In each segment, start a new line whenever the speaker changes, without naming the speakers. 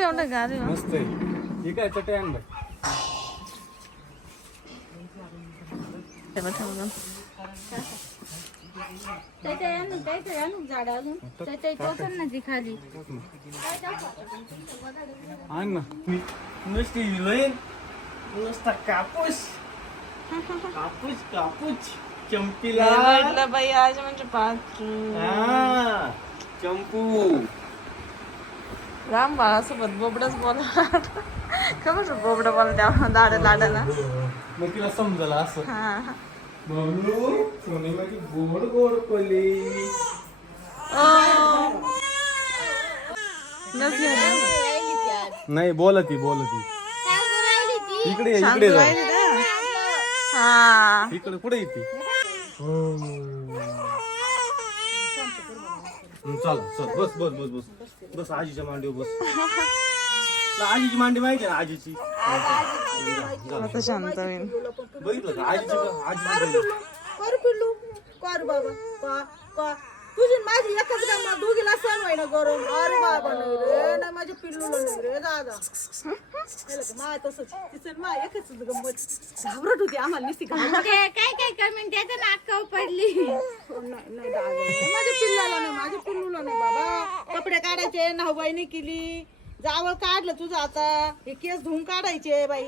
कुठे एवढं गाडी
मस्त आहे हे काय चटई आणलं
खाली
आण ना
नुसती हिरोईन नुसता कापूस कापूस कापूस चंपीला
म्हटलं बाई आज म्हणजे पाच
हा चंपू
राम बाळासोबत बोबडच बोला का म्हणतो बोबडं बोला त्या दाड लाडाला.
मग तिला समजलं असं.
हा.
म्हणू सोनी माझी गोड गोड कोली
ओ. नसली ना.
नाही बोला ती बोला ती इकडे ये, इकडे जा.
हा.
इकडे कुठे येते चल चल बस बस बस बस. बस आजीच्या मांडीवर बस. आजीची मांडी माहिती आहे ना आजीची?
आता शांत होईल
बघितलं का? आजीची आजी
कर पिल्लू कर बाबा. का का तुझी माझी एकच गंमत. दोघीला सण व्हायना गरम. अरे बाबा नाही रे नाही माझ्या पिल्लूला नाही रे दादा. तसंच तिचं एकच गंमत घाबरट होती आम्हाला नुसती घाबरट
काय काय कमेंट पडली
नाही नाही दादा नाही, माझ्या पिल्लाला नाही माझ्या पिल्लूला नाही बाबा कपडे काढायचे नाहबाईने केली जावळ काढलं तुझं आता हे केस धुवून काढायचे बाई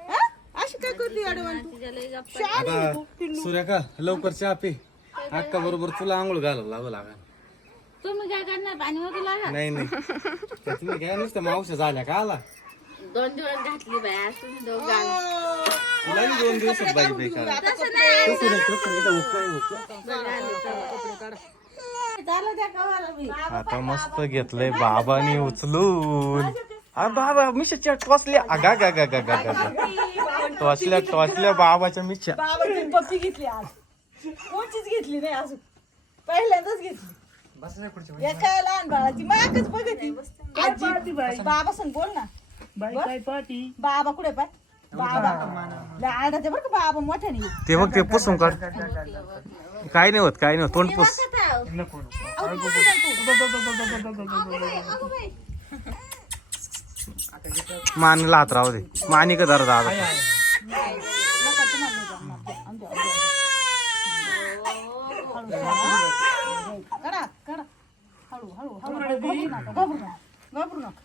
हा? अशी काय करली अडवण तू शहाणी आहे तू पिल्लू
सूर्या लवकर चहा पे. अक्का बरोबर तुला आंघोळ घालावं लागलं. लागा
तुम्ही काय करणार? पाणी लागा
नाही नाही. तुम्ही काय नुसतं मावश्या झाल्या का आला?
दोन दिवस घातली
तुला बी दोन दिवस बाई
तसं नाही.
तसं नाही, उकळी, उकळी. आता मस्त घेतलंय बाबानी उचलून. हा बाबा मिशाच्या टोचल्या अगा गा गा गा गा गा टोचल्या टोचल्या बाबाच्या मिशा
बाबाची पप्पी घेतली आज. कोणचीच घेतली नाही अजून. पहिल्यांदाच घेतली. एका लहान बाळाची मागच बघती आजी बाबा संग बोल ना. बाबा कुठे पाय? बाबा. लाडाचे बरं का बाबा मोठ्याने
ते मग ते पुसून काढ. काय नाही होत काय नाही होत तोंड पुस. मानला हात राहू दे. मानी का जरा दादा
करा करा. हळू हळू हळू घाबरू नका घाबरू नका. घाबरू नका.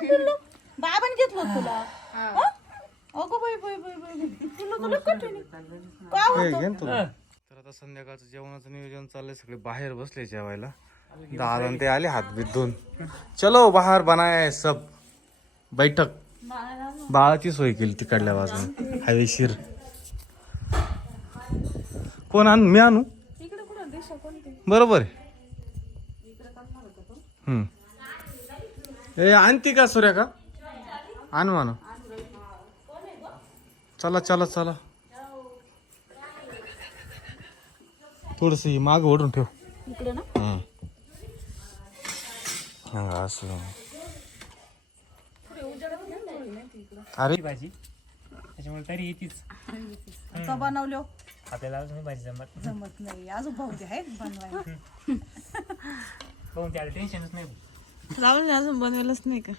पिल्लू बाबाने घेतलं तुला? हं? अगं बाई बाई बाई बाई बाई. पिल्लू तुला कठीण आहे. का होतं?
तर आता संध्याकाळचं जेवणाचं नियोजन चाललंय सगळे बाहेर बसले जेवायला. दादा आणि ते आले हात बीत धुवून चलो बाहेर बनाय सब. बैठक. बाळाची सोय केली तिकडल्या बाजून हवेशीर कोण आण? मी आणू? बरोबर आहे. हम्म. ए आणती का सूर्या का? आण म्हणू चला चला चला. थोडस माग ओढून ठेव.
इकडे ना?
हम्म. हा, असं अरे.
भाजी. त्याच्यामुळे तरी येतीच.
तो बनवलो
आपल्याला अजून भाजी जमत
जमत नाही. अजून आहेत बनवायला.
त्याला टेन्शनच नाही.
अजून बनवलंच नाही का?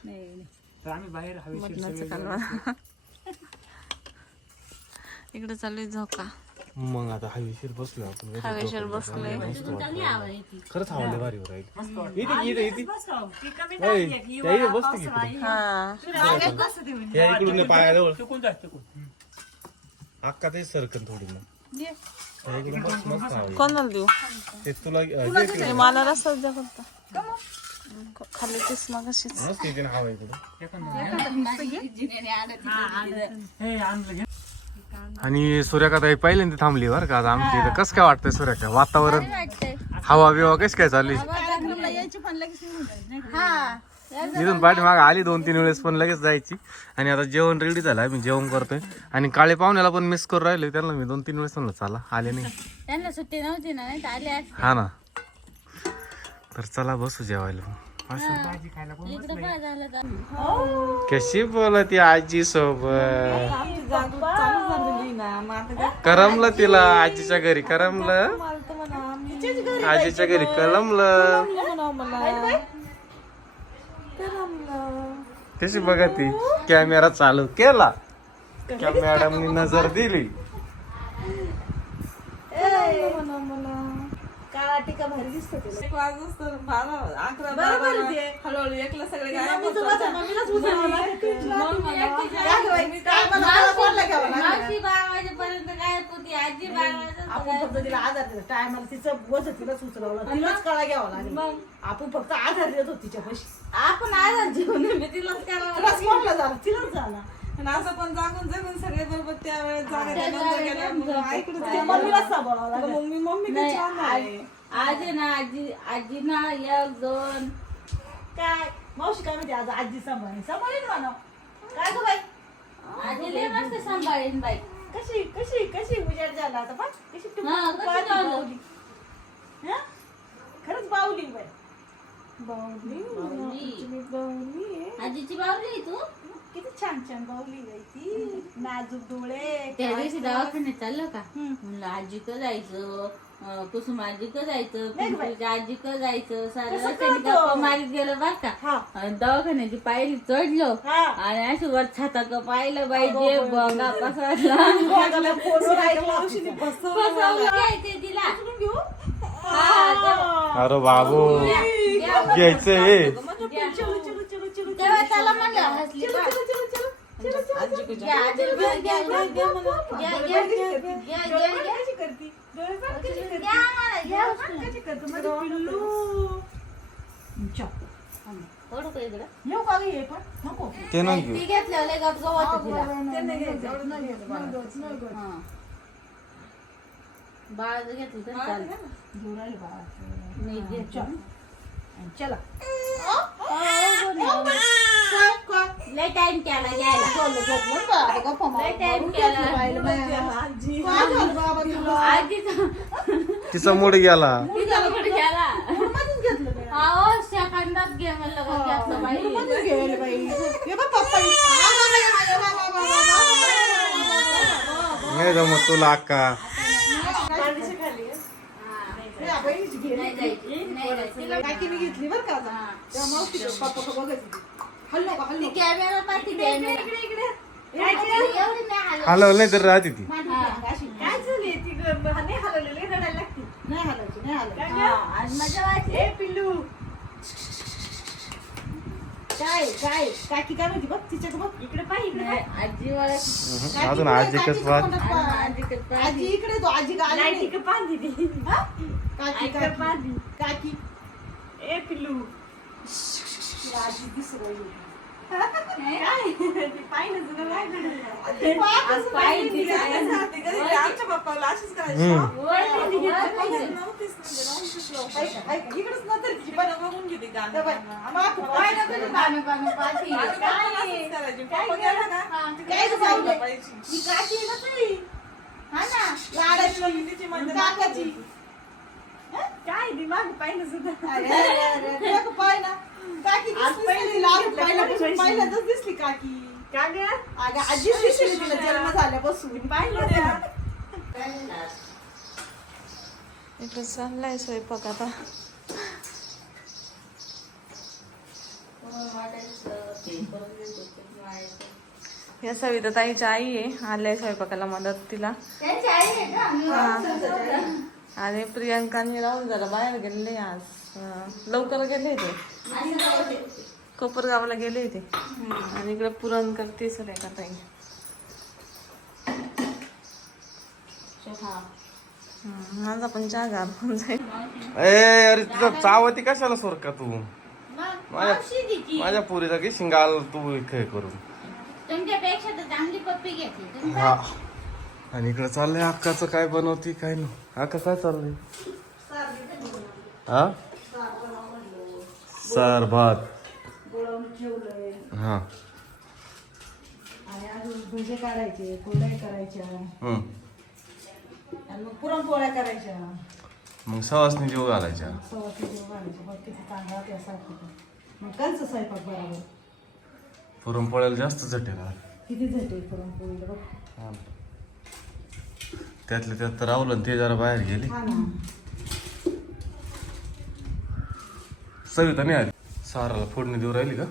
तर आम्ही बाहेर हवेशीर सगळे
इकडे चालू आहे झोका.
मग आता हवेशीर बसलो आपण.
हवेशीर बसलोय.
मस्त वाटलं. खरंच हवाले भारी ओय, त्या इथे बसते की.
हा.
या इकडून पायाजवळ
चुकून जा चुकून.
अक्का ते सरकन थोडी मग.
ये.
त्या इकडून बस मस्त हवा
कोणाला देऊ?
ते तुला अं, तिकडे.
हे मला रस्ता द्या फक्त. खाली तीस मगाशीच
मस्त येते ना हवा इकडे.
हे आणलं घे
आणि सूर्यकाताई पहिल्यांदा थांबली बरं का? आता आमच्या इथं कसं काय वाटतंय सूर्यका वातावरण? हवा बिवा कशी काय चालली? इथून पाठीमाग आली दोन तीन वेळेस पण लगेच जायची. आणि आता जेवण रेडी झालं मी जेवण करतोय. आणि काळे पाहुण्याला पण मिस करून राहिले त्यांना मी दोन तीन वेळेस म्हणलं चला आले नाही.
त्यांना सुट्टी नव्हती ना.
हा ना. तर चला बसू जेवायला.
तर?
कशी बोलती आजी सोबत? करमलं तिला आजीच्या घरी करमलं? आजीच्या घरी करमलं?
म्हणावं मला करमलं.
कशी बघा ती कॅमेरा चालू केला. त्या मॅडमनी नजर दिली.
काळा टिका भारी दिसतो तुला.
एक वाजता बारा अकरा
बरोबर
बारा.
आहे ते.
हळूहळू एकला सगळे गायब होतात.
मला?
मावशी बारा वाजेपर्यंत काय होती. आजी बारा वाजेपर्यंत
आपण फक्त तिला आधार देतो टायमाला तिचं वजन तिलाच उचलावं लागलं तिलाच कळा घ्यावा लागला. आपण फक्त आधार देतो तिच्या पैशी.
आपण आजार जेवण मी तिलाच करावं
त्रास कोणाला झाला तिलाच झाला
आणि असं पण जागून जागून सगळे बरोबर त्यावेळेस जागा मग
मम्मीलाच सांभाळावं लागलं.
मम्मी मम्मी
नाही, आज ना आजी आजी ना एक दोन
काय? मावशी काय म्हणते आज? आजी सांभाळी सांभाळीन म्हणा. काय गं बाई?
आजी लय मस्त सांभाळीन बाई.
कशी कशी कशी उजेड झाला आता बघ. कशी टुक-
हा, बावली.
बावली. हा? खरंच बावली बाई.
बावली. आजीची बावली आहे तू?
किती छान छान बावली बाई ती नाजूक डोळे
त्या दिवशी दवाखान्यात चाललं का
हम्म.
म्हणलं आजी क जायचं अं, कुसुम आजी क जायचं
नाही गं बाई.
पिंपरीच्या आजी क जायचं सारं रस्त्याने? गप्पा मारीत गेलं बर का
हा
आणि दवाखान्याची पायरी चढलो
हा
आणि अशी वर छाताक पाहिलं बाई
अगं
जे
बाई.
बघा पसरला
बघायला फोनवर ऐकलं
मावशीने बसवलं
फसवलं काय ते तिला
घेऊ
हा, तेव्हा-
अरे बाबू
घ्या, घ्या.
घ्यायचंय
घ्या.
चलो चलो चलो चलो
तेव्हा त्याला म्हणलं हसली
चलो
बा.
चलो चलो चलो चलो चलो
आजी कुठे
घ्या, आजीला घ्या, घ्या, घ्या, घ्या म्हणा. घ्या, घ्या, घ्या, घ्या, घ्या,
डोळे
घ्या,
पाठ
घ्या.
कशी करती डोळे पाठ कशी करती
घ्या मला, घ्या
डोळे पाठ कशी करते माझी पिल्लू चल
थोडं काही इकडं.
येऊ का गं हे पण नको
ते ना
ती घेतल्यावर लय गप गप होतं तिला.
ते नाही घ्यायचं, एवढं नाही घ्यायचं बाळा.
हा. घेतलं तर चालेल.
बाळा. चला
लय टाइम केला
तुला?
आजीचा
तिचा मूड गेला
गेला
मधून घेतलं बाई.
अहो सेकंदात घे म्हणलं का घेतलं बाई
मधून घ्यायला बाई. हे बघ पप्पा.
नाही जमत तुला अक्का
पाठीशी खाली आहे. हे आपण हीच घे.
नाही जायची नाही जायची. तिला
काकीने घेतली बरं का आता.
हा.
तेव्हा मावशी पप्पा का बघायची हल्लो का
ती
हल्लो
कॅमेरा पाठी कॅमेरा
इकडे इकडे.
एवढी नाही हलत.
हलव नाही तर राहते ती.
काय झाली? ती ग- नाही हलवलेली रडायला लागते. नाही हलायची नाही हलायची
हा, आणि मजा वाटली?
ए पिल्लू. काय काय काकी काय म्हणते बघ तिच्यात बघ. इकडे पाय इकडे.
आजी
अजून
इकडे,
आजी कस.
आजी
आजी इकडे तो आजी का आली नाही काकी काकी काकी. ए पिल्लू. आजी. काय?
आमच्या पप्पाला अशीच करायची
इकडेच नंतर
बघून घेते.
ही?
हा
काकाची.
काय दिमाग पाहिलं सुद्धा.
अरे, अरे, अरे, तुला का पाय ना काकी दिसलीच नाही तिला. अजून पहिल्यापासून पहिल्यांदाच दिसली काकी.
का ग?
अगं आजी दिसली तिला जन्म झाल्यापासून.
पाहिलं त्या इकडे चाललाय स्वयंपाक आता. या सविता ताईची आई आहे. आल्या स्वयंपाकाला मदत तिला.
त्यांची आई आहे का?
आणि प्रियांकाने राहून जरा बाहेर गेले आज. लवकर गेले ते कोपरगावला गेले ते आणि इकडे पुरण करते सर एका ताई? हं, आज आपण चहा जाईल.
ए अरे तुझा चावती कशाला सोर का तू? माझ्या माझ्या पुरीचा की शिंगाल तू हे करून.
तुमच्यापेक्षा तर चांगली पप्पी घेतली.
हा. आणि इकडे चाललंय अक्काचं काय बनवती काय ना अक्का काय चाललंय? हा? सार भात. हा.
भजे पोळ्या करायच्या. आणि मग पुरणपोळ्या करायच्या.
मग सवासनी जीव घालायच्या.
सवासणी जेवण घालायचे बघ किती चांगला त्या सारखं मग कंच स्वयंपाक बरोबर.
पुरणपोळ्याला जास्त
किती झटे पुरणपोळीला बघ.
हा. त्यातल्या त्यात तर राहुल आणि ते जरा बाहेर गेले.
हा ना.
सविता नाही आली. साराला फोडणी देऊ राहिली का?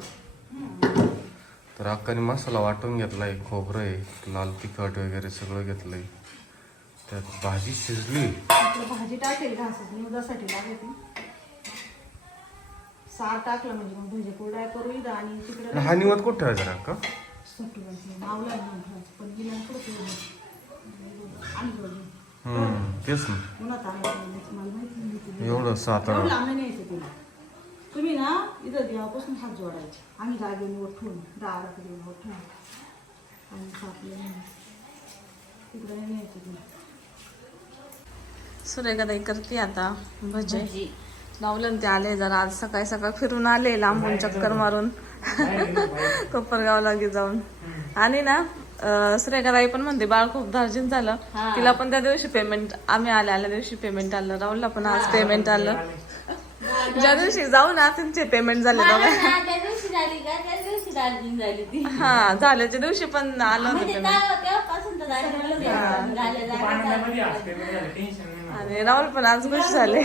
तर अक्काने मसाला वाटून घेतलाय खोबरं आहे लाल तिखट वगैरे सगळं घेतलंय. त्यात भाजी शिजली.
आपलं भाजी टाकेल घासच सार टाकलं म्हणजे मग भजे कुरड्या करू इथं आणि तिकडे
हा निवत कुठं ठेवायचा रे अक्का
मावला पण.
हम्म तेच ना.
उन्हात आणायचं मला माहिती नाही.
एवढं सात
एवढं
आठ
लांब नाही न्यायचं तिला. तुम्ही ना इथं देवापासून हात जोडायचे. आम्ही जागेने उठून दाराकडे उठून आणि सापले तिकडे नाही न्यायचं तिला.
सुरेखाताई करते आता भजे. लावलं ते आले जरा आज सकाळी सकाळी फिरून आले लांबून चक्कर मारून. कोपरगावला गे जाऊन. आणि ना अं, सुरेखाताई पण म्हणते बाळ खूप धार्जिन झालं. तिला पण त्या दिवशी पेमेंट आम्ही आल्या आल्या दिवशी पेमेंट आलं. राहुलला पण आज पेमेंट आलं. ज्या दिवशी जाऊ ना त्यांचे पेमेंट झाले हा झाल्याच्या दिवशी पण आलं होतं पेमेंट आणि राहुल पण आज खुश झाले.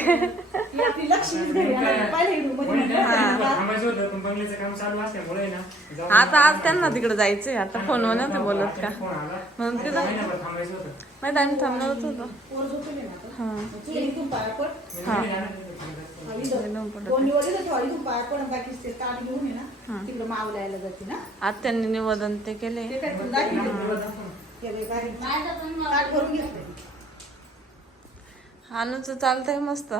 आता आज त्यांना तिकडे जायचंय. आता फोनवर नव्हते बोलत का? म्हणून तिथं माहिती आम्ही थांबवत होतो. आज त्यांनी निवेदन ते केले
ते काय तुला दाखवलं? केलंय काय?
माझं पण
ताट भरून घेतलंय.
हानूच चालतंय मस्त.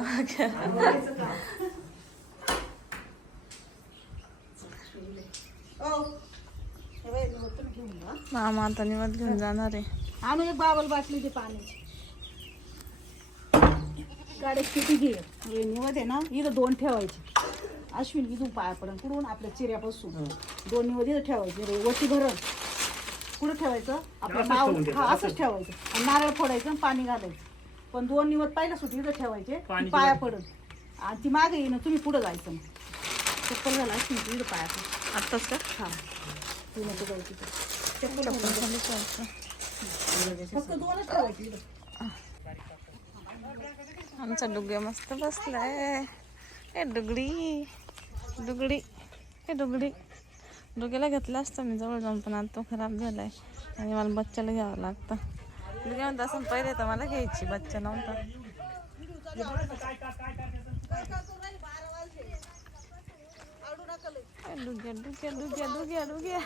मामा आता निवद घेऊन जाणार आहे.
आणून एक बाबल बाटली दे पाण्याची गाडी किती घे? हे निवड आहे ना इथं दोन ठेवायचे. अश्विन इथून पाया पडून. कुठून? आपल्या चिऱ्यापासून. दोन निवड इथं ठेवायचे. रे वटी भरण. कुठं ठेवायचं? आपलं नाव हा असंच ठेवायचं. आणि नारळ फोडायचं आणि पाणी घालायचं. पण दोन निवड पहिल्या सुटी इथं ठेवायचे ती पाया पडून आणि ती मागे येईन तुम्ही पुढं जायचं मग. चप्पल झाला अश्विन तू इथं पाया
आत्ताच का?
हा. तू नको जाऊ तिथं. चप्पल घालून जा. फक्त दोनच ठेवायचे
आमचा डुगे मस्त बसलाय. ए डुगडी डुगडी ए डुगडी डुगेला घेतला असतं मी जवळ जाऊन पण आता तो खराब झालाय. आणि मला बच्चाला घ्यावं लागतं. डुगे म्हणतो असं पहिले तर मला घ्यायची बच्चा नव्हता डुग्या डुग्या डुग्या डुग्या डुग्या